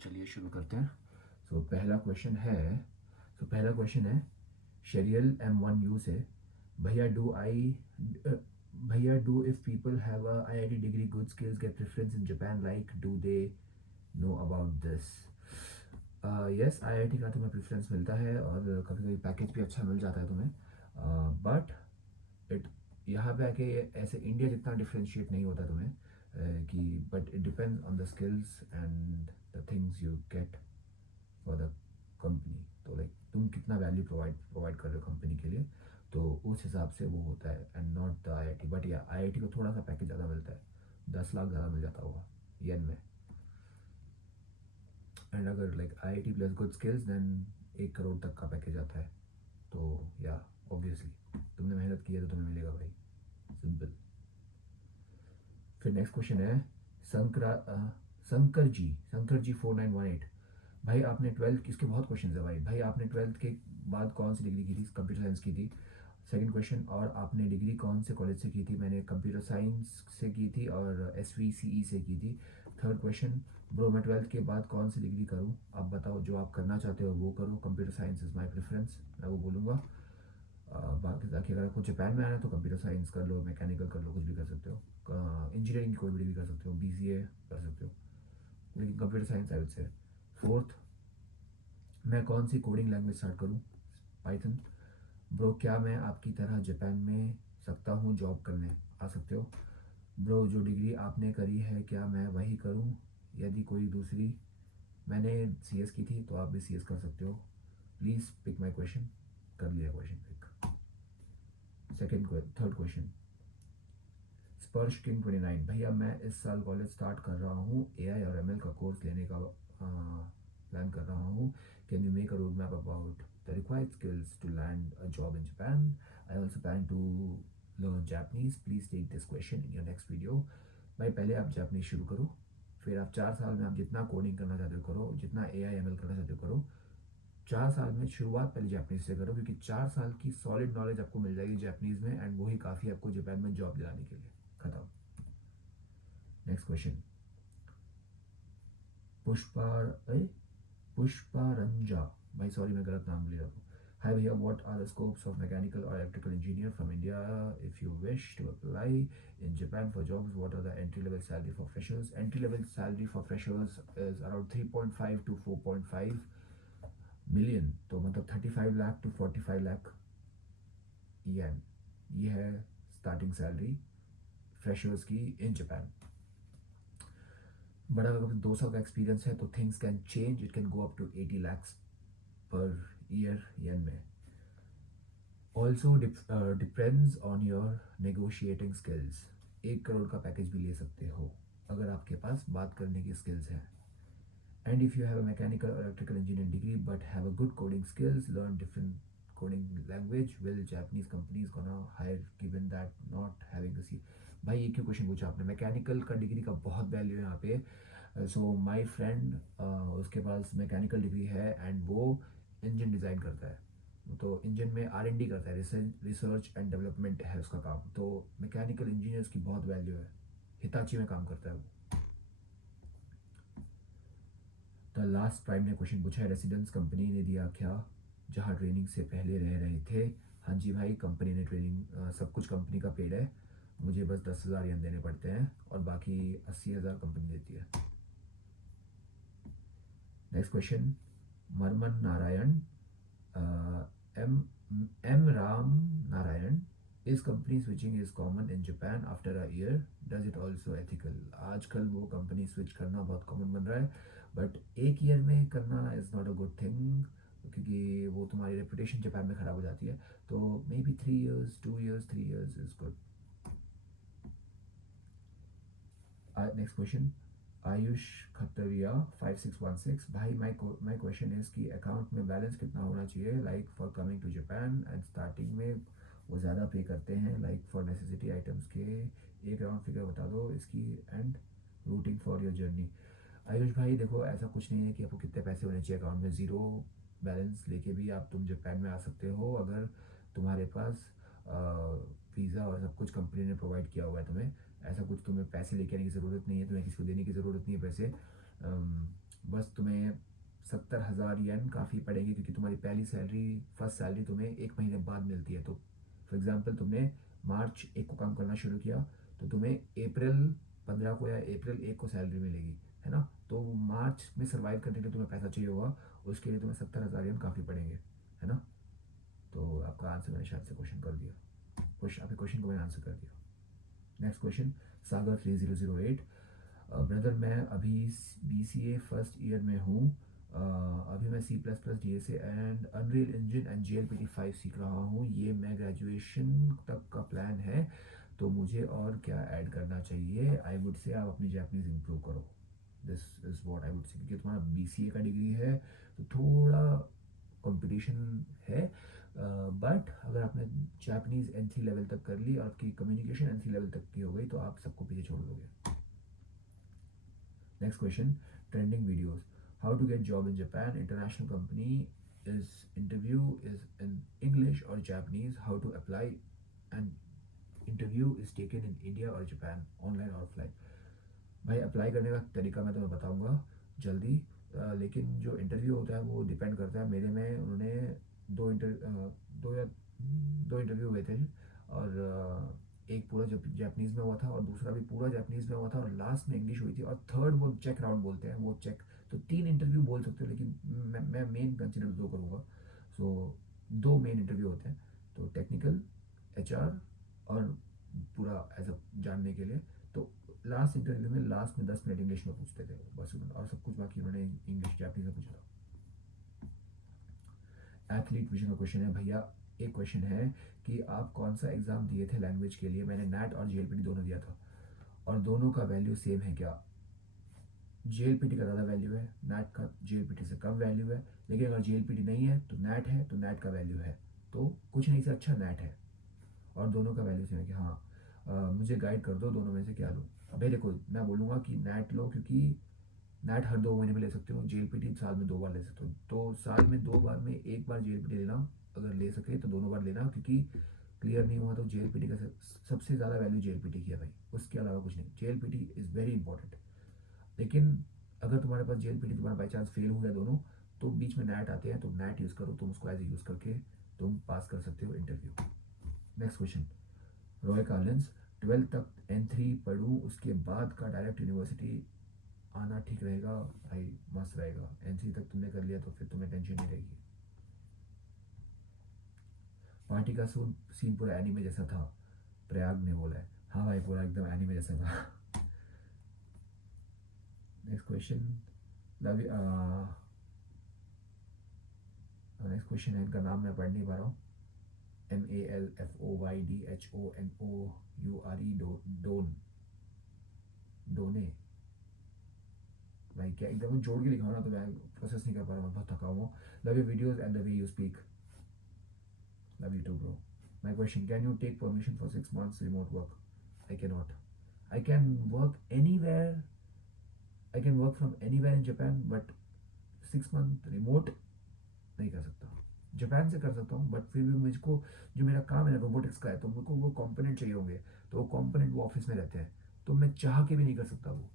चलिए शुरू करते हैं। पहला क्वेश्चन है शेरियल M1U से, भैया डू आई भैया do if people have a IIT degree good skills get preference in Japan, like do they know about this? Yes, IIT का तुम्हें प्रेफरेंस मिलता है और कभी कभी पैकेज भी अच्छा मिल जाता है तुम्हें, बट इट यहाँ पे आके ऐसे इंडिया जितना डिफ्रेंशिएट नहीं होता तुम्हें, कि but it depends on the skills and the things you get for the company. तो लाइक तुम कितना वैल्यू प्रोवाइड कर रहे हो कंपनी के लिए, तो उस हिसाब से वो होता है and not the IIT। But या IIT को थोड़ा सा पैकेज ज़्यादा मिलता है, 10 लाख ज़्यादा मिल जाता होगा येन में। एंड अगर like IIT plus good skills then 1 crore तक का पैकेज आता है। तो या ऑब्वियसली तुमने मेहनत की है तो तुम्हें मिलेगा भाई, सिंपल। फिर नेक्स्ट क्वेश्चन है शंकरा शंकर जी 4918। भाई आपने ट्वेल्थ, इसके बहुत क्वेश्चन है भाई आपने ट्वेल्थ के बाद कौन सी डिग्री की थी? कंप्यूटर साइंस की थी। सेकंड क्वेश्चन, और आपने डिग्री कौन से कॉलेज से की थी? मैंने कंप्यूटर साइंस से की थी और SVCE से की थी। थर्ड क्वेश्चन, ब्रो मैं ट्वेल्थ के बाद कौन सी डिग्री करूँ? आप बताओ, जो आप करना चाहते हो वो करो। Computer science is my preference, मैं वो बोलूँगा। बाकी ताकि अगर आपको जापान में आना है तो कंप्यूटर साइंस कर लो, मैकेनिकल कर लो, कुछ भी कर सकते हो। इंजीनियरिंग की कोई भी डिग्री कर सकते हो, BCA कर सकते हो, लेकिन computer science I would say. Fourth, मैं कौन सी कोडिंग लैंग्वेज स्टार्ट करूँ? पाइथन। ब्रो क्या मैं आपकी तरह जापान में सकता हूँ जॉब करने? आ सकते हो। ब्रो जो डिग्री आपने करी है क्या मैं वही करूँ, यदि कोई दूसरी? मैंने CS की थी तो आप भी CS कर सकते हो। Please pick my question. कर लिया question pick. Third question, Sparsh King 29। भैया मैं इस साल कॉलेज स्टार्ट कर रहा हूँ, AI और ML का कोर्स लेने का प्लान कर रहा हूँ। Can you make a road map about the required skills to land a job in Japan? I also plan to learn Japanese, please take this question in your next video. भाई पहले आप Japanese शुरू करो, फिर आप 4 साल में आप जितना कोडिंग करना चाहते हो करो, जितना AI ML करना चाहते हो करो। 4 साल में शुरुआत पहले जापनीज से करो, क्योंकि 4 साल की सॉलिड नॉलेज आपको मिल जाएगी जापनीज में, एंड वही काफ़ी आपको जापान में जॉब दिलाने के लिए। खत्म। Next question, Pushpa Pushparanja. भाई सॉरी मैं गलत नाम ले रहा हूँ। हाय भैया, what are the scopes of mechanical और electrical engineer from India if you wish to apply in Japan for jobs? What are the entry level salary for freshers? Entry level salary for freshers is around 3.5 to 4.5 million, तो मतलब 35 lakh to 45 lakh येन। ये है starting salary freshers की in Japan. But अगर 2 साल का experience है तो things can change, it can go up to 80 lakhs per year yen में। Also depends on your negotiating skills. 1 crore का पैकेज भी ले सकते हो अगर आपके पास बात करने की स्किल्स हैं। And if you have a mechanical और electrical engineering degree but have a good coding skills, learn different coding language, will Japanese companies gonna hire given that not having a C? भाई ये क्यों question पूछा आपने? Mechanical का degree का बहुत value है यहाँ पे। सो माई फ्रेंड, उसके पास मैकेनिकल डिग्री है एंड वो इंजन डिज़ाइन करता है, तो इंजन में R&D करता है, रिसर्च एंड डेवलपमेंट है उसका काम। तो मैकेनिकल इंजीनियर्स की बहुत वैल्यू है। हिताची में काम करता है वो। द लास्ट प्राइम ने क्वेश्चन पूछा है, रेसिडेंस कंपनी ने दिया क्या जहाँ ट्रेनिंग से पहले रह रहे थे? हाँ जी भाई, कंपनी ने ट्रेनिंग सब कुछ कंपनी का पेड है, मुझे बस 10,000 येन देने पड़ते हैं और बाकी 80,000 कंपनी देती है। Next question, Marman Narayan, M M Ram Narayan. इस company switching is common in Japan after a year, does it also ethical? आजकल वो कंपनी स्विच करना बहुत कॉमन बन रहा है, बट एक ईयर में करना is not a good thing, क्योंकि वो तुम्हारी रेपुटेशन जापान में ख़राब हो जाती है। तो maybe 3 years, 2 years, 3 years is good. Next question, Ayush Khatriya 5616। भाई माई क्वेश्चन इज़ कि अकाउंट में बैलेंस कितना होना चाहिए, like for coming to Japan and starting में वो ज़्यादा पे करते हैं, लाइक फॉर नेसेसिटी आइटम्स के एक राउंड फिगर बता दो इसकी, and rooting for your journey. Ayush भाई देखो, ऐसा कुछ नहीं है कि आपको कितने पैसे होने चाहिए अकाउंट में। ज़ीरो बैलेंस लेके भी तुम जापान में आ सकते हो, अगर तुम्हारे पास वीज़ा और सब कुछ कंपनी ने प्रोवाइड किया हुआ है तुम्हें। ऐसा कुछ तुम्हें पैसे लेके आने की ज़रूरत नहीं है, तुम्हें किसी को देने की ज़रूरत नहीं है पैसे। बस तुम्हें 70,000 येन काफ़ी पड़ेगी, क्योंकि तुम्हारी पहली सैलरी, फर्स्ट सैलरी तुम्हें 1 महीने बाद मिलती है। तो फॉर एग्जांपल तुमने मार्च 1 को काम करना शुरू किया, तो तुम्हें अप्रैल 15 को या अप्रैल 1 को सैलरी मिलेगी, है ना। तो मार्च में सर्वाइव करने के लिए तुम्हें पैसा चाहिए होगा, उसके लिए तुम्हें 70,000 येन काफ़ी पड़ेंगे, है ना। तो आपका आंसर मैंने शायद से क्वेश्चन कर दिया, क्वेश्चन आपके क्वेश्चन को मैंने आंसर कर दिया। नेक्स्ट क्वेश्चन, सागर 3008। ब्रदर मैं अभी BCA फर्स्ट ईयर में हूँ। अभी मैं C++, DSA and unreal engine and JLPT5 सीख रहा हूँ। ये मैं ग्रेजुएशन तक का प्लान है, तो मुझे और क्या ऐड करना चाहिए? आई वुड से आप अपनी जैपनीज़ इम्प्रूव करो। This is what I would say, क्योंकि तुम्हारा BCA का डिग्री है, तो थोड़ा कंपटीशन है। बट अगर आपने जापानीज़ N3 लेवल तक कर ली और आपकी कम्युनिकेशन N3 लेवल तक की हो गई, तो आप सबको पीछे छोड़ दोगे। Next question, trending videos, how to get job in Japan, international company, is interview is in English और Japanese, how to apply, and interview is taken in India और जापान, ऑनलाइन और ऑफलाइन। भाई अप्लाई करने का तरीका मैं तुम्हें बताऊंगा जल्दी। लेकिन जो इंटरव्यू होता है वो डिपेंड करता है। मेरे में उन्होंने दो इंटर दो या दो इंटरव्यू हुए थे, और एक पूरा जापानीज़ में हुआ था और दूसरा भी पूरा जापानीज़ में हुआ था, और लास्ट में इंग्लिश हुई थी, और थर्ड वो चेक राउंड बोलते हैं, वो चेक। तो 3 इंटरव्यू बोल सकते हो, लेकिन मैं मेन कंसिडर 2 करूँगा। सो 2 मेन इंटरव्यू होते हैं, तो टेक्निकल, HR, और पूरा एज अ जानने के लिए। तो लास्ट इंटरव्यू में लास्ट में 10 मिनट इंग्लिश में पूछते थे बस उन्होंने, और सब कुछ बाकी उन्होंने इंग्लिश जापानीज में पूछा था। एथलीट विजन का क्वेश्चन है भैया, एक क्वेश्चन है कि आप कौन सा एग्ज़ाम दिए थे लैंग्वेज के लिए? मैंने NAT और JLPT दोनों दिया था, और दोनों का वैल्यू सेम है क्या? JLPT का ज़्यादा वैल्यू है, NAT का JLPT से कम वैल्यू है। लेकिन अगर JLPT नहीं है तो NAT है, तो NAT का वैल्यू है, तो कुछ नहीं से अच्छा NAT है। और दोनों का वैल्यू सेम है कि हाँ। मुझे गाइड कर दो, दोनों में से क्या लूँ? अभी देखो, मैं बोलूँगा कि NAT लो, क्योंकि NAT हर 2 महीने में ले सकते हो, JLPT साल में 2 बार ले सकते हो। तो साल में 2 बार में एक बार JLPT लेना, अगर ले सके तो दोनों बार लेना, क्योंकि क्लियर नहीं हुआ तो JLPT का सबसे ज़्यादा वैल्यू JLPT की है भाई, उसके अलावा कुछ नहीं। JLPT is very important. लेकिन अगर तुम्हारे पास JLPT तुम्हारा बाई चांस फेल हो गया दोनों, तो बीच में NAT आते हैं, तो NAT यूज़ करो, तुम उसको एज यूज़ करके तुम पास कर सकते हो interview. Next question, Roy Carlins, 12th तक N3 पढ़ूँ, उसके बाद का डायरेक्ट यूनिवर्सिटी आना ठीक रहेगा? भाई मस्त रहेगा, N3 तक तुमने कर लिया तो फिर तुम्हें टेंशन नहीं रहेगी। पार्टी का सीन पूरा एनीमे जैसा था, प्रयाग ने बोला है। हाँ भाई, पूरा एकदम एनीमे जैसा था। नेक्स्ट क्वेश्चन, नेक्स्ट क्वेश्चन है, इनका नाम मैं पढ़ नहीं पा रहा हूँ। MALFOYDHONOURE, डोन, डोने। भाई क्या एकदम जोड़ के लिखा हो ना, तो मैं प्रोसेस नहीं कर पा रहा हूँ, बहुत थका हुआ हूँ। Love you videos and the way you speak, love you too, bro. My question, can you take permission for 6 months remote work? I cannot. I can work anywhere. I can work from anywhere in Japan, but 6 month remote नहीं कर सकता। Japan से कर सकता हूँ, but फिर भी मुझको, जो मेरा काम है ना रोबोटिक्स का है, तो मुझको वो कंपोनेंट चाहिए होंगे, तो वो कंपोनेंट वो ऑफिस में रहते हैं, तो मैं चाह के भी नहीं कर सकता वो।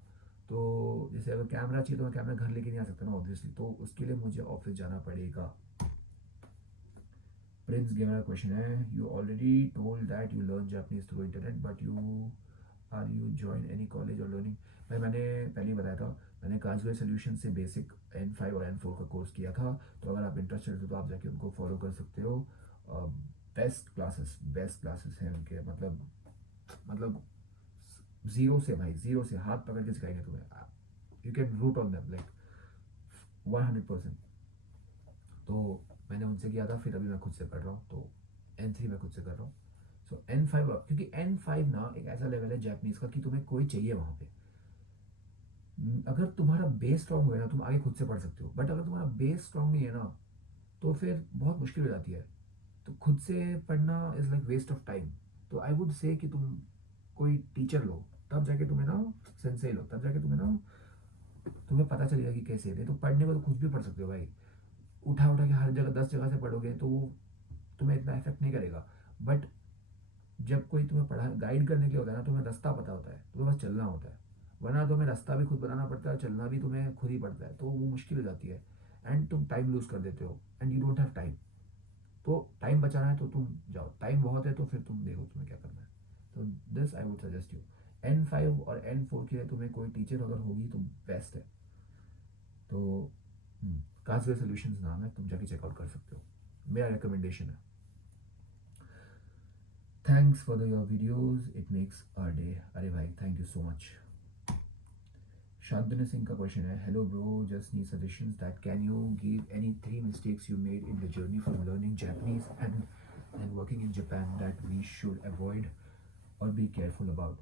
तो जैसे अगर कैमरा चाहिए तो मैं कैमरा घर लेके नहीं आ सकता ना ऑब्वियसली, तो उसके लिए मुझे ऑफिस जाना पड़ेगा। प्रिंस गेमर क्वेश्चन है, you already told that you learn Japanese through internet, but you join any college और लर्निंग? भाई मैंने पहले ही बताया था, मैंने काजुए सोल्यूशन से बेसिक N5 और N4 का कोर्स किया था, तो अगर आप इंटरेस्टेड हो तो आप जाके उनको फॉलो कर सकते हो। बेस्ट क्लासेस हैं उनके, मतलब ज़ीरो से, भाई ज़ीरो से हाथ पकड़ के सिखाएंगे तुम्हें। You can root on them like 100%। तो मैंने उनसे किया था, फिर अभी मैं खुद से पढ़ रहा हूँ, तो N3 मैं खुद से कर रहा हूँ। सो N5, क्योंकि N5 ना एक ऐसा लेवल है जापानीज़ का कि तुम्हें कोई चाहिए वहाँ पे। अगर तुम्हारा बेस स्ट्रांग है ना, तुम आगे खुद से पढ़ सकते हो, बट अगर तुम्हारा बेस स्ट्रांग नहीं है ना, तो फिर बहुत मुश्किल हो जाती है। तो खुद से पढ़ना is like waste of time. तो आई वुड से कि तुम कोई टीचर लो, तब जाके तुम्हें ना सेंसे लो, तब जाके तुम्हें पता चलेगा कि कैसे है। तो पढ़ने को तो खुद भी पढ़ सकते हो भाई, उठा उठा के हर जगह 10 जगह से पढ़ोगे तो वो तुम्हें इतना इफेक्ट नहीं करेगा। बट जब कोई तुम्हें पढ़ा गाइड करने के लिए होता है ना, तुम्हें रास्ता पता होता है, तुम्हें बस चलना होता है। वरना तुम्हें रास्ता भी खुद बनाना पड़ता है, चलना भी तुम्हें खुद ही पड़ता है, तो वो मुश्किल हो जाती है एंड तुम टाइम लूज़ कर देते हो and you don't have time. तो टाइम बचाना है तो तुम जाओ, टाइम बहुत है तो फिर तुम देखो तुम्हें क्या करना है। तो this I would suggest you. N5 और N4 के लिए तुम्हें कोई टीचर अगर होगी तो बेस्ट है। तो काजवे सोल्यूशंस नाम है, तुम जाके चेकआउट कर सकते हो, मेरा रिकमेंडेशन है। Thanks for the your videos, it makes our day. अरे भाई thank you so much. Shantanu Singh का क्वेश्चन है, hello bro, just need suggestions that can you give any 3 mistakes you made in the journey from learning Japanese and working in Japan that we should avoid or be careful about.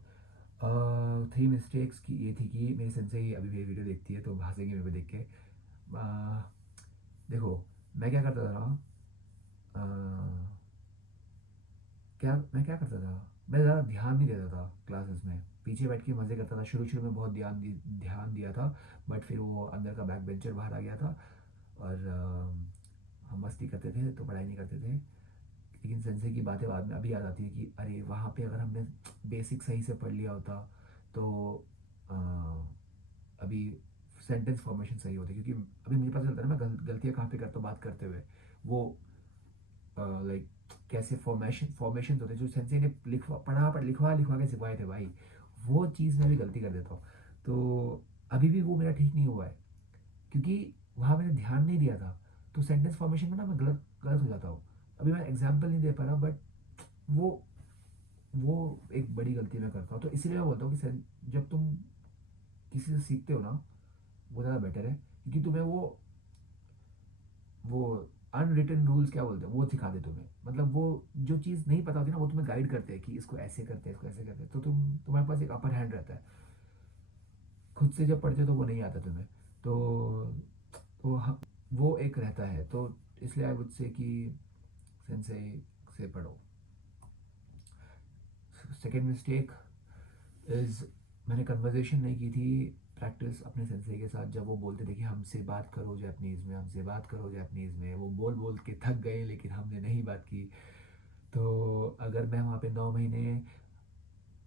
3 mistakes की ये थी कि मेरी Sensei अभी मेरी video देखती है तो हंसेंगे मेरे को देख के। देखो मैं क्या करता था, मैं क्या करता था, मैं ज़्यादा ध्यान नहीं देता था क्लासेस में, पीछे बैठ के मज़े करता था। शुरू शुरू में बहुत ध्यान दिया था, बट फिर वो अंदर का बैक बेंचर बाहर आ गया था और हम मस्ती करते थे तो पढ़ाई नहीं करते थे। लेकिन सेंसे की बातें बाद में अभी याद आती है कि अरे वहाँ पे अगर हमने बेसिक सही से पढ़ लिया होता तो अ, अभी सेंटेंस फॉर्मेशन सही होती, क्योंकि अभी मुझे पता चलता है ना मैं गलतियाँ कहाँ पे करता हूँ बात करते हुए। वो लाइक कैसे फॉर्मेशन होते हैं जो सेंसे ने लिखवा के सिखवाए थे भाई, वो चीज़ में भी गलती कर देता हूँ। तो अभी भी वो मेरा ठीक नहीं हुआ है, क्योंकि वहाँ मैंने ध्यान नहीं दिया था। तो सेंटेंस फॉर्मेशन में ना मैं गलत गलत हो जाता हूँ। अभी मैं एग्जाम्पल नहीं दे पा रहा, बट वो वो एक बड़ी गलती मैं करता हूँ। तो इसीलिए मैं बोलता हूँ कि जब तुम किसी से सीखते हो ना, वो ज़्यादा बेटर है, क्योंकि तुम्हें वो अनरिटन रूल्स क्या बोलते हैं वो सिखा दे तुम्हें। मतलब वो जो चीज़ नहीं पता होती ना वो तुम्हें गाइड करते हैं कि इसको ऐसे करते हैं, इसको ऐसे करते हैं, तो तुम्हारे पास एक अपर हैंड रहता है। खुद से जब पढ़ते हो तो वो नहीं आता तुम्हें। तो वो एक रहता है, तो इसलिए आई वुड से कि सेंसे से पढ़ो। सेकेंड मिस्टेक इज़, मैंने कन्वर्जेशन नहीं की थी प्रैक्टिस अपने सेंसे के साथ। जब वो बोलते थे कि हमसे बात करो जापनीज़ में, हमसे बात करो जापनीज़ में, वो बोल बोल के थक गए लेकिन हमने नहीं बात की। तो अगर मैं वहाँ पे 9 महीने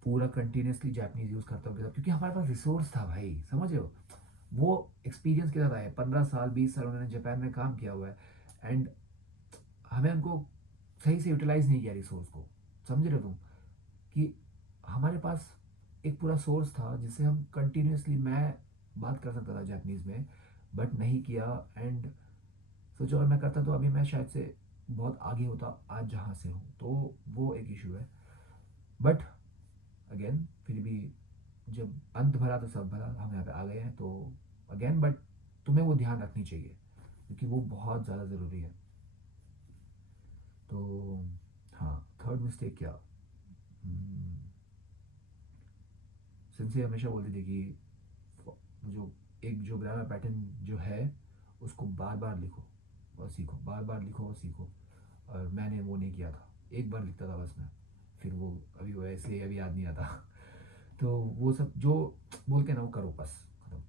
पूरा कंटिन्यूसली जापनीज़ यूज़ करता हूँ, क्योंकि हमारे पास रिसोर्स था भाई, समझ रहे हो। वो एक्सपीरियंस के साथ आए, 15 साल 20 साल उन्होंने जापान में काम किया हुआ है एंड हमें उनको सही से यूटिलाइज नहीं किया रिसोर्स को। समझ रहे हो तुम कि हमारे पास एक पूरा सोर्स था जिससे हम कंटिन्यूसली मैं बात कर सकता था जापानीज़ में, बट नहीं किया। एंड सोचो अगर मैं करता तो अभी मैं शायद से बहुत आगे होता आज जहाँ से हूँ। तो वो एक इशू है, बट अगेन फिर भी जब अंत भरा तो सब भरा, हम यहाँ पे आ गए हैं तो अगेन, बट तुम्हें वो ध्यान रखनी चाहिए क्योंकि वो बहुत ज़्यादा ज़रूरी है। तो हाँ, थर्ड मिस्टेक क्या, सिंसे हमेशा बोलती थी कि जो एक जो ग्रामर पैटर्न जो है उसको बार बार लिखो और सीखो, बार बार लिखो और सीखो। और मैंने वो नहीं किया था, एक बार लिखता था बस मैं, फिर वो अभी वो इसलिए अभी याद नहीं आता। तो वो सब जो बोलते हैं ना वो करो बस, खत्म।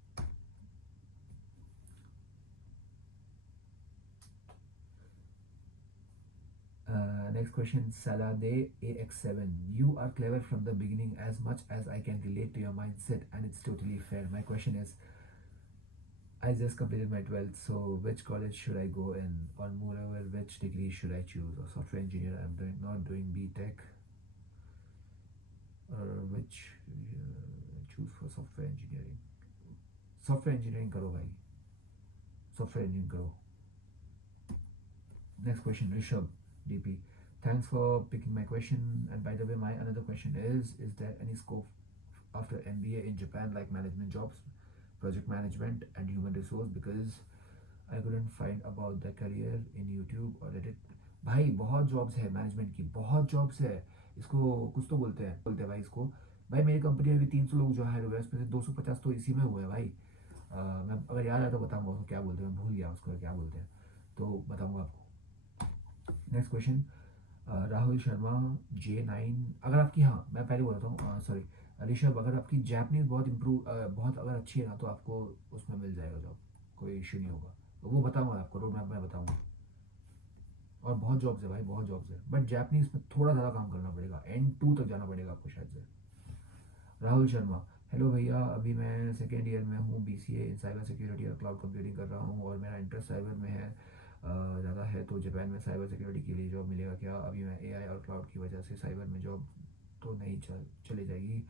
Next question, Salade AX7. You are clever from the beginning as much as I can relate to your mindset, and it's totally fair. My question is, I just completed my 12th, so which college should I go in? Or moreover, which degree should I choose? Or software engineer, not doing BTech. Or which choose for software engineering? Software engineering करो भाई, software engineering करो। Next question, Rishabh DP. Thanks for picking my question. And by the way, my another question is there any scope after MBA in Japan like management jobs, project management and human resource? Because I couldn't find about the career in YouTube or Reddit. भाई बहुत jobs है management की, बहुत jobs है। इसको कुछ तो बोलते हैं भाई इसको। भाई मेरी कंपनी में भी 300 लोग जो हायर हुए हैं उसमें से 250 तो इसी में हुए हैं भाई। मैं अगर याद आया तो बताऊंगा उसको क्या बोलते हैं, मैं भूल गया उसको क्या बोलते हैं, तो बताऊंगा आपको। Next question, Rahul Sharma J9। अगर आपकी, हाँ मैं पहले बोल रहा हूँ सॉरी ऋषभ, अगर आपकी जैपनीज बहुत अगर अच्छी है ना तो आपको उसमें मिल जाएगा जॉब, कोई इशू नहीं होगा। तो वो बताऊंगा आपको, रोड मैप में बताऊंगा। और बहुत जॉब्स है भाई, बहुत जॉब्स है, बट जैपनीज में थोड़ा ज़्यादा काम करना पड़ेगा, N2 तक जाना पड़ेगा आपको शायद से। राहुल शर्मा, हेलो भैया, अभी मैं सेकेंड ईयर में हूँ, बीसीए इन साइबर सिक्योरिटी और क्लाउड कंप्यूटिंग कर रहा हूँ और मेरा इंटरेस्ट साइबर में है ज़्यादा है। तो जापान में साइबर सिक्योरिटी के लिए जॉब मिलेगा क्या? अभी मैं एआई और क्लाउड की वजह से साइबर में जॉब तो नहीं चली जाएगी।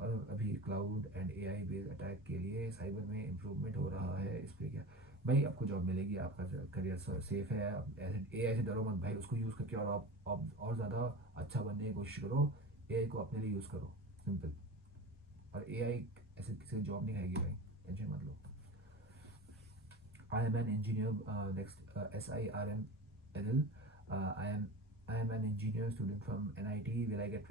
और अभी cloud and AI based attack के लिए साइबर में इम्प्रूवमेंट हो रहा है, इस पर क्या? भाई आपको जॉब मिलेगी, आपका करियर सेफ है। आप ऐसे एआई से डरो मत भाई, उसको यूज़ करके और आप और ज़्यादा अच्छा बनने की कोशिश करो। एआई को अपने लिए यूज़ करो, सिंपल। और एआई ऐसे किसी को जॉब नहीं खाएगी भाई, टेंशन मत लो। I am an engineer. Next, SIRM Edil. I am an engineer student from NIT. Will I get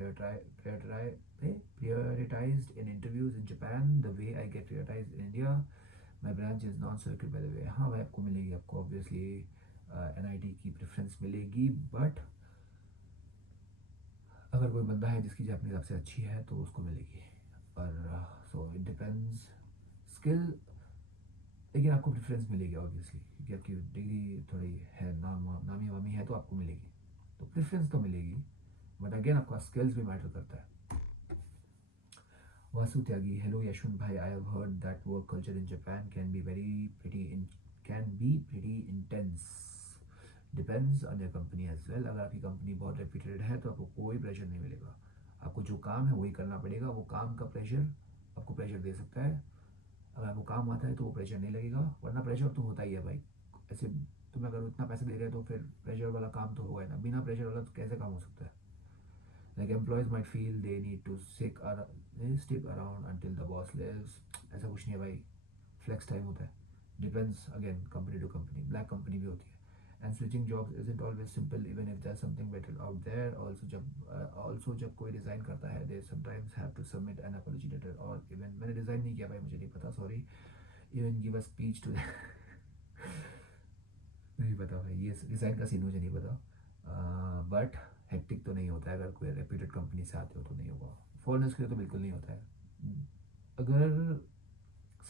prioritized in interviews in Japan the way I get prioritized in India? My branch is non-circuit by the way. हाँ भाई, आपको मिलेगी, आपको obviously NIT की preference मिलेगी। But अगर कोई बंदा है जिसकी जापनीज आपसे अच्छी है तो उसको मिलेगी। और सो इट डिपेंड्स स्किल, लेकिन आपको प्रेफरेंस मिलेगी ऑब्वियसली, क्योंकि आपकी डिग्री थोड़ी है, नामी वामी है, तो आपको मिलेगी। तो प्रेफरेंस तो मिलेगी, बट अगेन आपका स्किल्स भी मैटर करता है। वासु त्यागी, हेलो यशवंत भाई, I have heard that work culture in Japan can be pretty intense. Depends on your company as well. अगर आपकी कंपनी बहुत रेप्यूटेड है तो आपको कोई प्रेशर नहीं मिलेगा। आपको जो काम है वही करना पड़ेगा। वो काम का प्रेशर आपको प्रेशर दे सकता है। अगर आपको काम आता है तो वो प्रेशर नहीं लगेगा, वरना प्रेशर तो होता ही है भाई। ऐसे तुम्हें अगर उतना पैसा दे रहे हैं तो फिर प्रेशर वाला काम तो होगा ही ना। बिना प्रेशर वाला तो कैसे काम हो सकता है? Like employees might feel they need to stick around until the boss leaves. ऐसा कुछ नहीं है भाई, फ्लेक्स टाइम होता है। Depends again company to company, black company भी होती है। And switching jobs isn't always simple even if there something better out there. Also जब कोई रिजाइन करता है they sometimes have to submit an apology letter. और इवन मैंने resign नहीं किया भाई, मुझे नहीं पता, sorry. Even give a speech to नहीं पता भाई, ये रिजाइन का सीन मुझे नहीं पता। बट हेक्टिक तो नहीं होता है, अगर कोई रेप्यूटेड कंपनी से आते हो तो नहीं होगा। फॉरेनर्स के लिए तो बिल्कुल नहीं होता है, अगर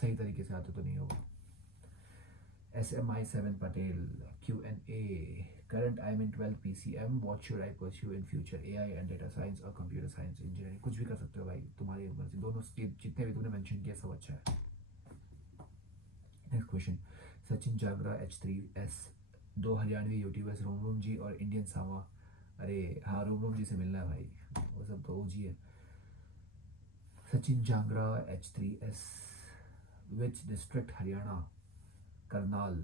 सही तरीके से आते हो तो नहीं होगा। SMI7 Patel, Q&A. Current I'm in 12 PCM. What should I pursue in future? AI and data science और computer science engineering? कुछ भी कर सकते हो भाई, तुम्हारी मर्जी। दोनों जितने भी तुमने मेंशन किया सब अच्छा है। Next question, Sachin Jagra H3S। दो हरियाणवी यूट्यूबर्स रोम रोम जी और इंडियन सामा। अरे हाँ, रोम रोम जी से मिलना है भाई, वो सब तो ओजी है। Sachin Jangra H3S, which district Haryana? Karnal.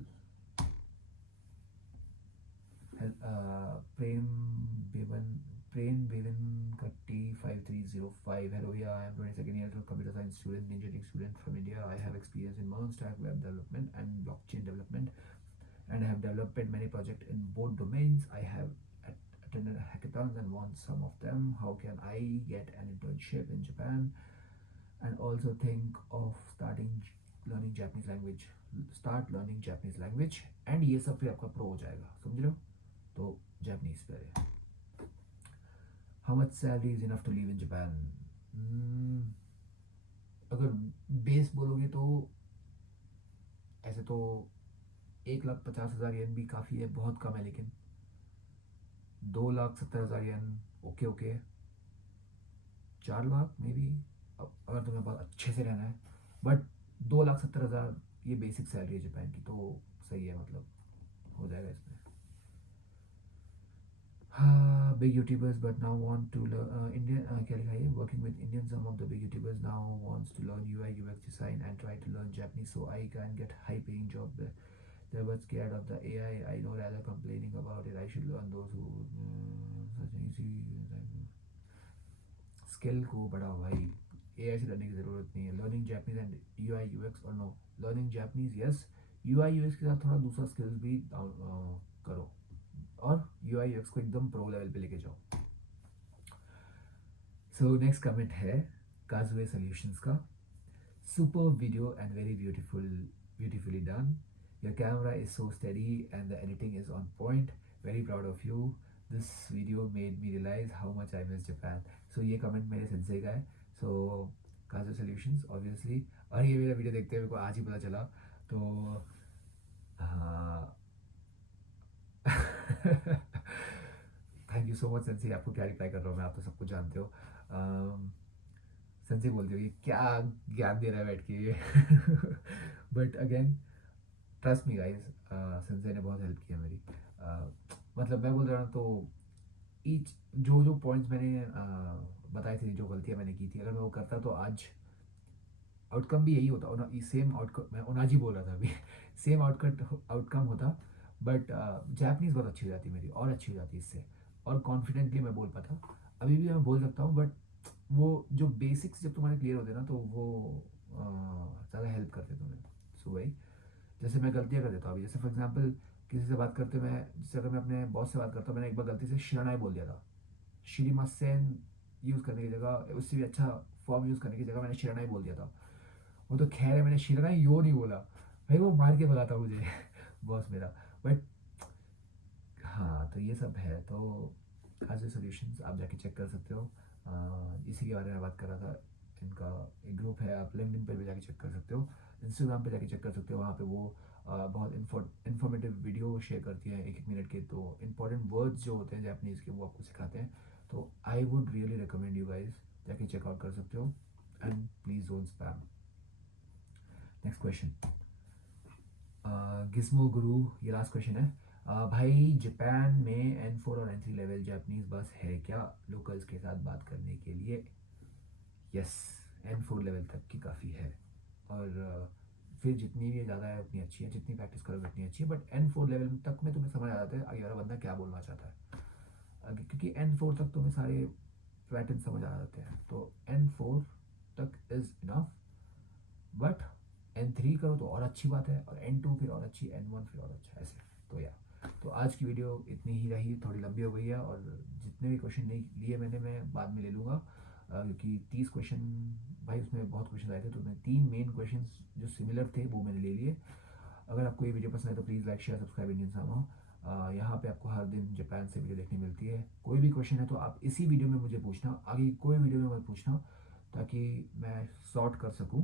Prem Bevan Prem Bevan Katti 5305. Hello, yeah, I am 22nd year of computer science student, engineering student from India. I have experience in modern stack web development and blockchain development, and I have developed many projects in both domains. I have attended hackathons and won some of them. How can I get an internship in Japan? And also think of learning Japanese language. Start learning Japanese language, and ये सब फिर आपका pro हो जाएगा, समझ रहे हो? तो जापानीज पे है। How much salary is enough to live in Japan? अगर बेस बोलोगे तो ऐसे तो 1,50,000 येन भी काफ़ी है, बहुत कम है, लेकिन 2,70,000 येन okay okay. 4 lakh maybe, अगर तुम्हें बहुत अच्छे से रहना है। बट 2,70,000 ये बेसिक सैलरी है जापान की, तो सही है, मतलब हो जाएगा इसमें। Big YouTubers but now want to learn Indian क्या लिखा है, working with Indian, some of the big YouTubers now wants to learn UI UX design and try to learn Japanese so I can get high paying job there. They were scared of the AI. I know rather complaining about it. I should learn those who such an easy skill को बढ़ाओ भाई। AI से डरने की ज़रूरत नहीं है। Learning Japanese and UI UX or no, learning Japanese yes, UI UX के साथ थोड़ा दूसरा स्किल्स भी करो, और UI UX को एकदम प्रो लेवल पे लेके जाओ। सो नेक्स्ट कमेंट है काजुए सॉल्यूशंस का। Super video and very beautifully done. Your camera is so steady and the editing is on point. Very proud of you. This video made me realize how much I miss Japan. So ये comment मेरे sense का है। सो काजुए solutions obviously, और ये मेरा video देखते हुए मेरे को आज ही पता चला, तो हाँ। Thank you so much sensi, आपको क्या रिप्लाई कर रहा हूँ मैं, आप तो सब कुछ जानते हो। सेंसे बोलती होगी क्या ज्ञान दे रहा है बैठ के ये। But again trust me guys, sensei ने बहुत हेल्प किया मेरी। मतलब मैं बोल रहा हूँ तो ईच जो जो पॉइंट्स मैंने बताए थे, जो गलतियाँ मैंने की थी, अगर मैं वो करता तो आज आउटकम भी यही होता, सेम आउटकम, मैं ओनाजी बोल रहा था अभी। सेम आउटकम होता। बट जैपनीज़ बहुत अच्छी हो जाती मेरी, और अच्छी हो जाती इससे, और कॉन्फिडेंटली मैं बोल पाता। अभी भी मैं बोल सकता हूँ, बट वो जो बेसिक्स जब तुम्हारे क्लियर होते हैं ना, तो वो ज़्यादा हेल्प करते तुम्हें। सो वही, जैसे मैं गलतियाँ कर देता हूँ अभी, जैसे फॉर एग्जांपल किसी से बात करते, मैं जैसे अगर मैं अपने बॉस से बात करता हूँ, मैंने एक बार गलती से शिरानाई बोल दिया था। शिरीमासेन यूज़ करने की जगह, उससे भी अच्छा फॉर्म यूज़ करने की जगह मैंने शिरानाई बोल दिया था। वो तो खैर है, मैंने शिरानाई यो नहीं बोला, भाई वो मार के भगा था मुझे। बॉस मेरा। बट हाँ, तो ये सब है, तो आज सॉल्यूशंस आप जाके चेक कर सकते हो। इसी के बारे में बात कर रहा था। इनका एक ग्रुप है, आप लिंक्डइन पर भी जाके चेक कर सकते हो, इंस्टाग्राम पे जाके चेक कर सकते हो। वहाँ पे वो बहुत इन्फॉर्मेटिव वीडियो शेयर करती हैं, एक एक मिनट के, तो इंपॉर्टेंट वर्ड्स जो होते हैं जापानीज़ के वो आपको सिखाते हैं। तो I would really recommend you guys, जाके चेकआउट कर सकते हो। And please don't spam. Next question, Gizmo गुरु, ये लास्ट क्वेश्चन है। भाई जापान में N4 और N3 लेवल जापानीज बस है क्या लोकल्स के साथ बात करने के लिए? यस, N4 लेवल तक की काफ़ी है। और फिर जितनी भी ज़्यादा है उतनी अच्छी है, जितनी प्रैक्टिस करोगे उतनी अच्छी है। बट N4 लेवल तक में तुम्हें समझ आ जाता है आगे वाला बंदा क्या बोलना चाहता है। क्योंकि N4 तक तुम्हें सारे पैटर्न समझ आ जाते हैं, तो N4 तक इज़ इनफ। बट N3 करो तो और अच्छी बात है, और N2 फिर और अच्छी, N1 फिर और अच्छा, ऐसे। तो या, तो आज की वीडियो इतनी ही रही, थोड़ी लंबी हो गई है, और जितने भी क्वेश्चन नहीं लिए मैंने, मैं बाद में ले लूँगा। क्योंकि 30 क्वेश्चन, भाई उसमें बहुत क्वेश्चन आए थे, तो मैं 3 मेन क्वेश्चन जो सिमिलर थे वो मैंने ले लिए। अगर आपको ये वीडियो पसंद है तो please like share subscribe Indian सामा। यहाँ पे आपको हर दिन जापान से वीडियो देखने मिलती है। कोई भी क्वेश्चन है तो आप इसी वीडियो में मुझे पूछना, आगे कोई वीडियो में मत पूछना, ताकि मैं सॉर्ट कर सकूँ।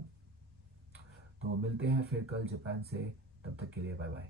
तो मिलते हैं फिर कल जापान से, तब तक के लिए बाय बाय।